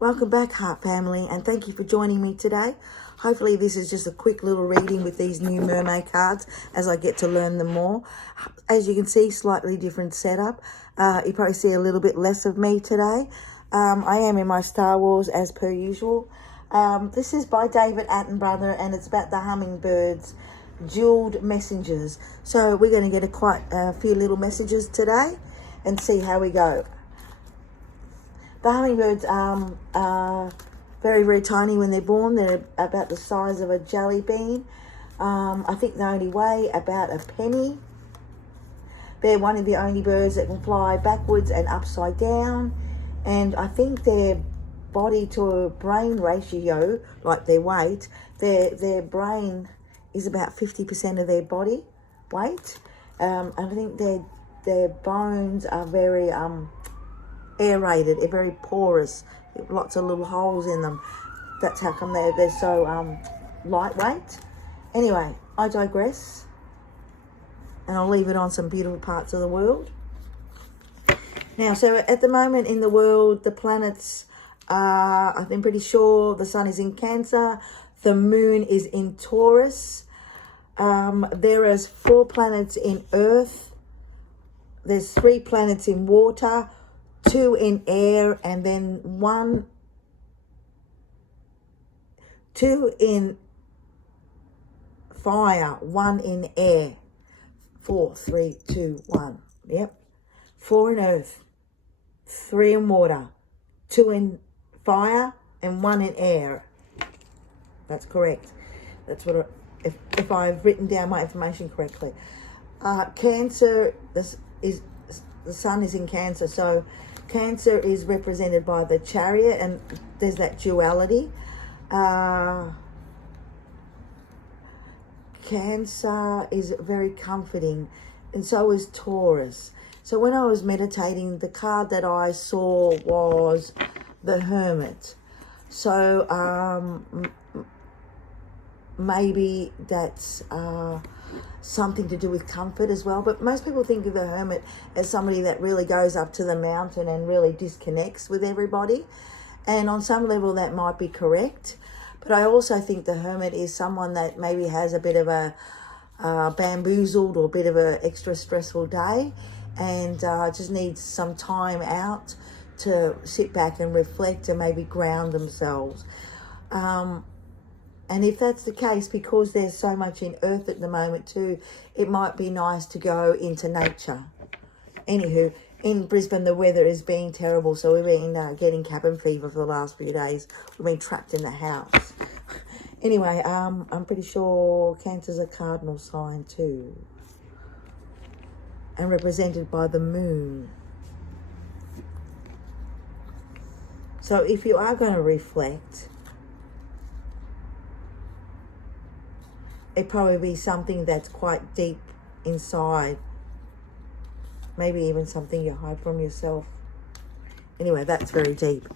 Welcome back, Heart Family, and thank you for joining me today. Hopefully this is just a quick little reading with these new mermaid cards as I get to learn them more. As you can see, slightly different setup. You probably see a little bit less of me today. I am in my Star Wars as per usual. This is by David Attenborough, and it's about the hummingbirds, jeweled messengers. So we're going to get quite a few little messages today and see how we go. The hummingbirds are very, very tiny when they're born. They're about the size of a jelly bean. I think they only weigh about a penny. They're one of the only birds that can fly backwards and upside down. And I think their body to brain ratio, like their weight, their brain is about 50% of their body weight. And I think their bones are very aerated, they're very porous, lots of little holes in them. That's how come they're so lightweight. Anyway, I digress, and I'll leave it on some beautiful parts of the world. Now, so at the moment in the world, the planets are, I'm pretty sure the sun is in Cancer, the moon is in Taurus. There is 4 planets in Earth, there's 3 planets in water, 2 in air, and then 2 in fire, 1 in air. 4, 3, 2, 1. Yep. 4 in earth, 3 in water, 2 in fire, and 1 in air. That's correct. That's if I've written down my information correctly. Cancer, the sun is in Cancer, so Cancer is represented by the Chariot, and there's that duality. Cancer is very comforting, and so is Taurus. So when I was meditating, the card that I saw was the Hermit. So maybe that's something to do with comfort as well, but most people think of the Hermit as somebody that really goes up to the mountain and really disconnects with everybody, and on some level that might be correct, but I also think the Hermit is someone that maybe has a bit of a bamboozled or a bit of an extra stressful day, and just needs some time out to sit back and reflect and maybe ground themselves. And if that's the case, because there's so much in Earth at the moment too, it might be nice to go into nature. Anywho, in Brisbane, the weather is being terrible, so we've been getting cabin fever for the last few days. We've been trapped in the house. Anyway, I'm pretty sure Cancer's a cardinal sign too, and represented by the moon. So if you are going to reflect, it'd probably be something that's quite deep inside. Maybe even something you hide from yourself. Anyway, that's very deep.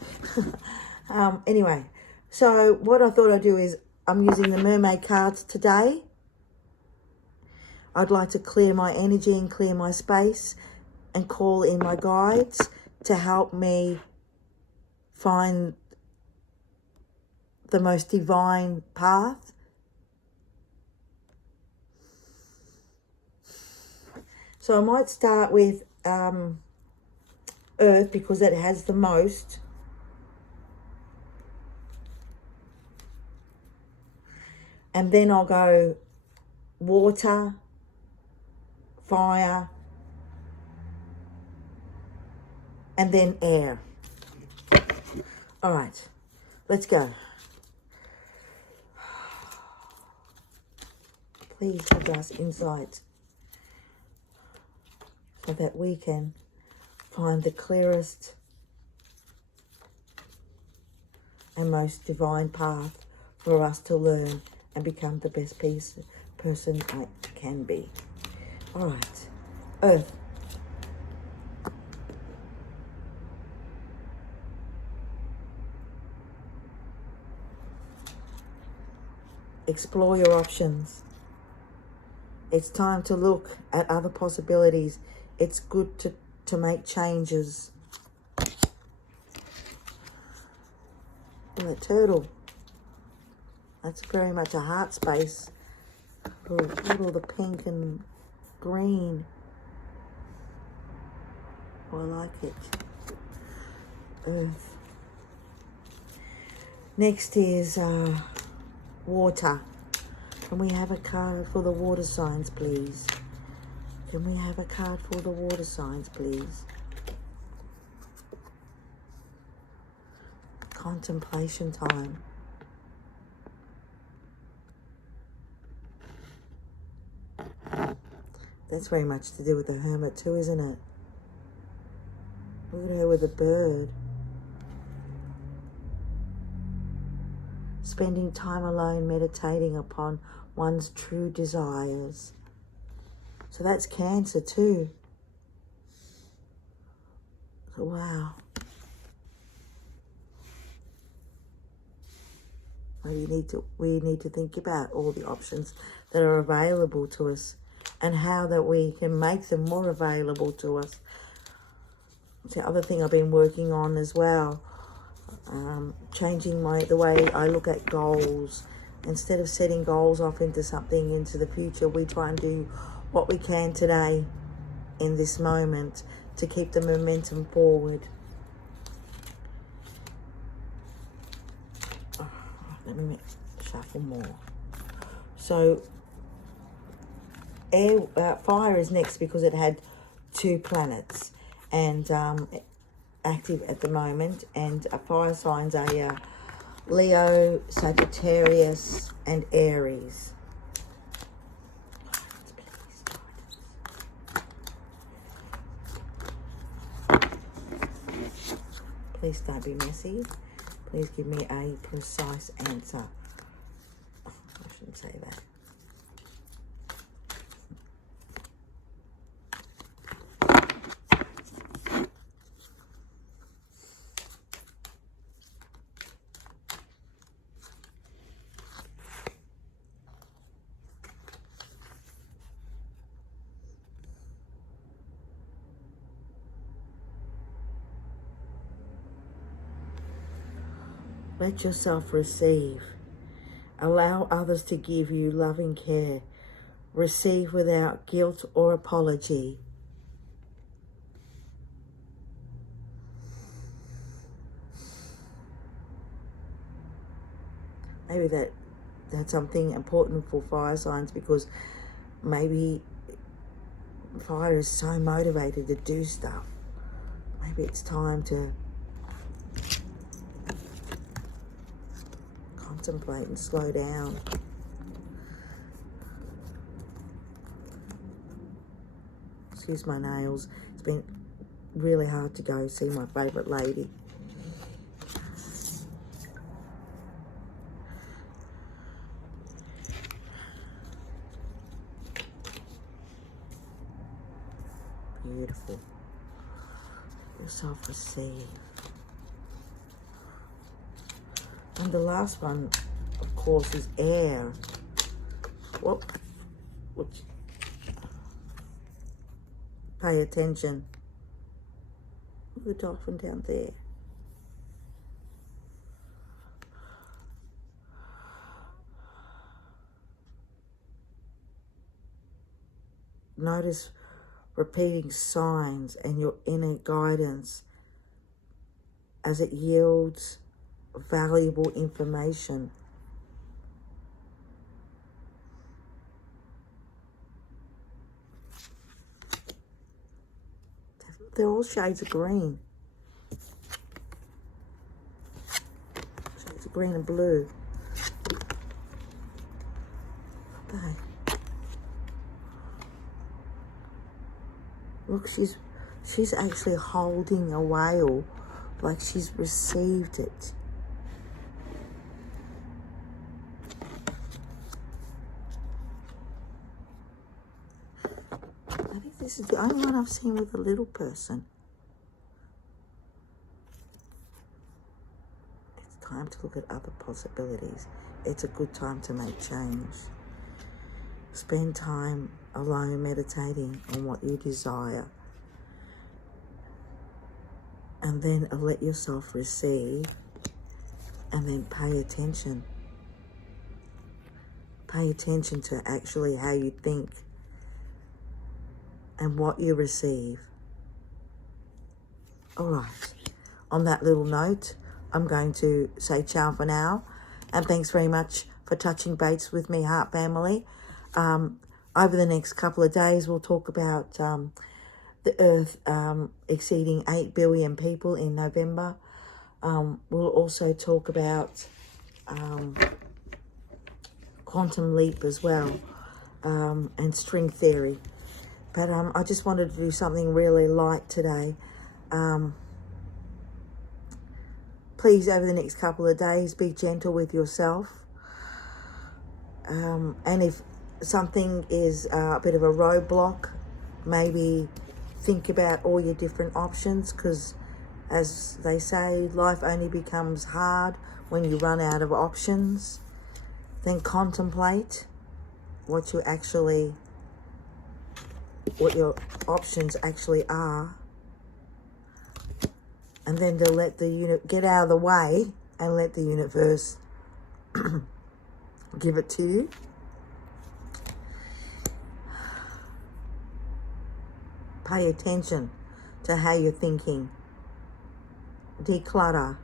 Anyway, so what I thought I'd do is I'm using the mermaid cards today. I'd like to clear my energy and clear my space and call in my guides to help me find the most divine path. So I might start with Earth because it has the most. And then I'll go water, fire, and then air. All right, let's go. Please give us insight so that we can find the clearest and most divine path for us to learn and become the best person I can be. All right, Earth. Explore your options. It's time to look at other possibilities. It's good to make changes. And the turtle. That's very much a heart space. Look at all the pink and green. Oh, I like it. Earth. Next is water. Can we have a card for the water signs, please? Can we have a card for the water signs, please? Contemplation time. That's very much to do with the hermit too, isn't it? Look at her with a bird. Spending time alone, meditating upon one's true desires. So that's Cancer too. So, wow. We need to think about all the options that are available to us and how that we can make them more available to us. It's the other thing I've been working on as well. Changing the way I look at goals. Instead of setting goals off into something into the future, we try and do what we can today in this moment to keep the momentum forward. Let me shuffle more. So fire is next because it had 2 planets and active at the moment, and fire signs are Leo, Sagittarius, and Aries. Please don't be messy. Please give me a precise answer. Oh, I shouldn't say that. Let yourself receive. Allow others to give you loving care. Receive without guilt or apology. Maybe that's something important for fire signs, because maybe fire is so motivated to do stuff. Maybe it's time to contemplate and slow down. Excuse my nails. It's been really hard to go see my favourite lady. Beautiful. Yourself receive. And the last one, of course, is air. Whoop. Which, pay attention. Look at the dolphin down there. Notice repeating signs and your inner guidance as it yields valuable information. They're all shades of green. Shades of green and blue. Okay. Look, she's actually holding a whale like she's received it. I think this is the only one I've seen with a little person. It's time to look at other possibilities. It's a good time to make change. Spend time alone meditating on what you desire. And then let yourself receive And then pay attention. Pay attention to actually how you think and what you receive. All right. On that little note, I'm going to say ciao for now. And thanks very much for touching base with me, Heart Family. Over the next couple of days, we'll talk about the Earth exceeding 8 billion people in November. We'll also talk about quantum leap as well, and string theory. But I just wanted to do something really light today. Please, over the next couple of days, be gentle with yourself. And if something is a bit of a roadblock, maybe think about all your different options, because as they say, life only becomes hard when you run out of options. Then contemplate what your options actually are. And then to let the unit get out of the way and let the universe give it to you. Pay attention to how you're thinking. Declutter.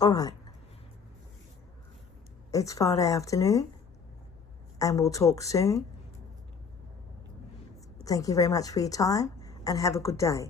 All right. It's Friday afternoon, and we'll talk soon. Thank you very much for your time, and have a good day.